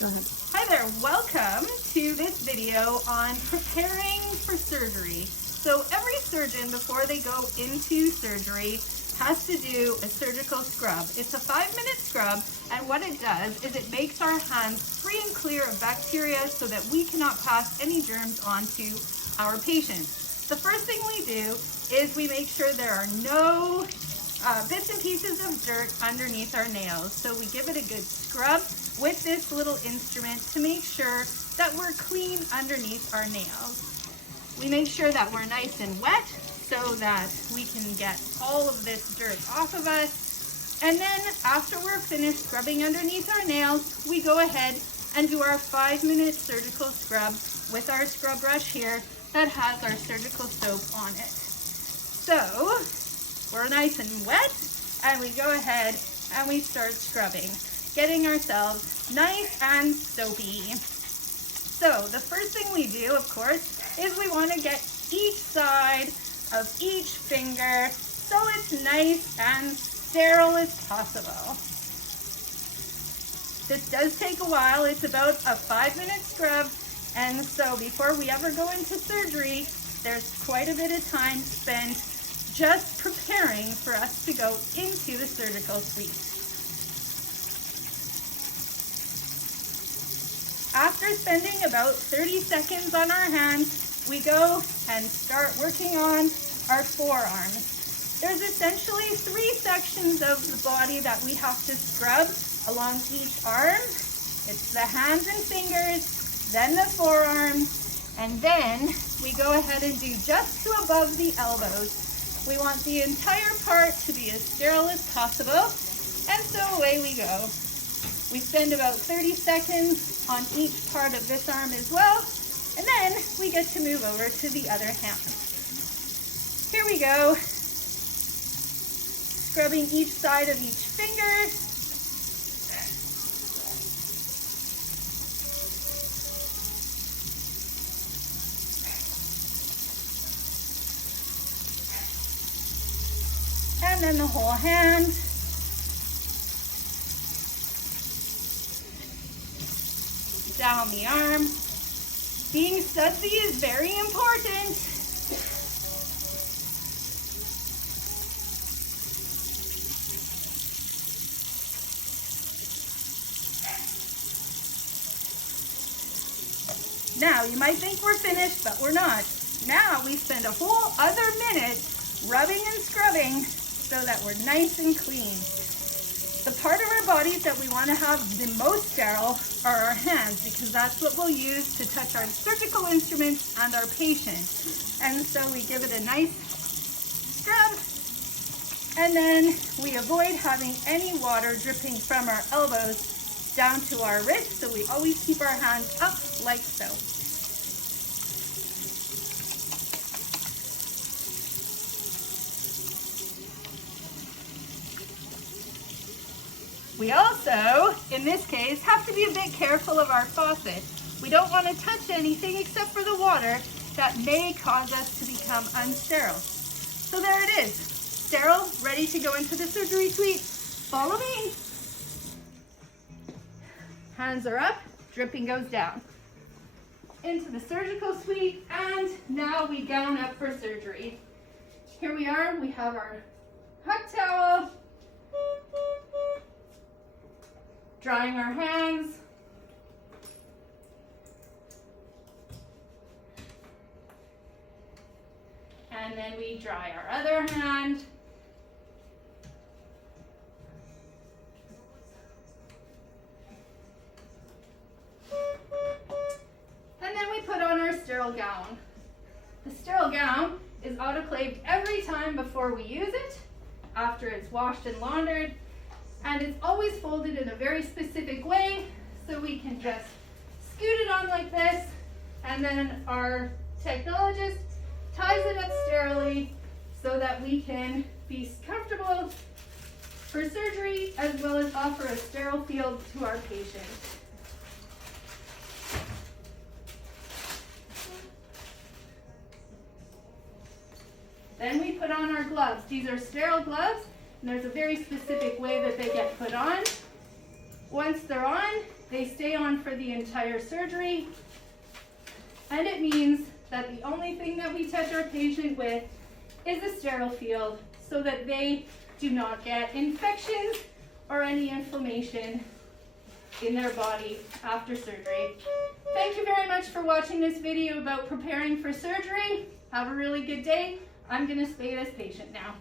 Go ahead. Hi there, welcome to this video on preparing for surgery. So every surgeon, before they go into surgery, has to do a surgical scrub. It's a 5-minute scrub, and what it does is it makes our hands free and clear of bacteria so that we cannot pass any germs onto our patients. The first thing we do is we make sure there are no bits and pieces of dirt underneath our nails. So we give it a good scrub with this little instrument to make sure that we're clean underneath our nails. We make sure that we're nice and wet so that we can get all of this dirt off of us. And then after we're finished scrubbing underneath our nails, we go ahead and do our 5-minute surgical scrub with our scrub brush here that has our surgical soap on it. So we're nice and wet, and we go ahead and we start scrubbing, getting ourselves nice and soapy. So the first thing we do, of course, is we want to get each side of each finger so it's nice and sterile as possible. This does take a while. It's about a 5-minute scrub, and so before we ever go into surgery, there's quite a bit of time spent just preparing for us to go into the surgical suite. After spending about 30 seconds on our hands, we go and start working on our forearms. There's essentially 3 sections of the body that we have to scrub along each arm. It's the hands and fingers, then the forearms, and then we go ahead and do just to above the elbows. We want the entire part to be as sterile as possible, and so away we go. We spend about 30 seconds on each part of this arm as well, and then we get to move over to the other hand. Here we go, scrubbing each side of each finger. And then the whole hand. Down the arm. Being sudsy is very important. Now, you might think we're finished, but we're not. Now we spend a whole other minute rubbing and scrubbing so that we're nice and clean. The part of our bodies that we want to have the most sterile are our hands, because that's what we'll use to touch our surgical instruments and our patient. And so we give it a nice scrub, and then we avoid having any water dripping from our elbows down to our wrists, so we always keep our hands up like so. We also, in this case, have to be a bit careful of our faucet. We don't want to touch anything except for the water that may cause us to become unsterile. So there it is, sterile, ready to go into the surgery suite. Follow me. Hands are up, dripping goes down. Into the surgical suite, and now we gown up for surgery. Here we are, we have our hot towel, drying our hands. And then we dry our other hand. And then we put on our sterile gown. The sterile gown is autoclaved every time before we use it, after it's washed and laundered. And it's always folded in a very specific way, so we can just scoot it on like this, and then our technologist ties it up sterilely so that we can be comfortable for surgery as well as offer a sterile field to our patient. Then we put on our gloves. These are sterile gloves, and there's a very specific way that they get put on. Once they're on, they stay on on for the entire surgery. And it means that the only thing that we touch our patient with is a sterile field so that they do not get infections or any inflammation in their body after surgery. Thank you very much for watching this video about preparing for surgery. Have a really good day. I'm going to spay this patient now.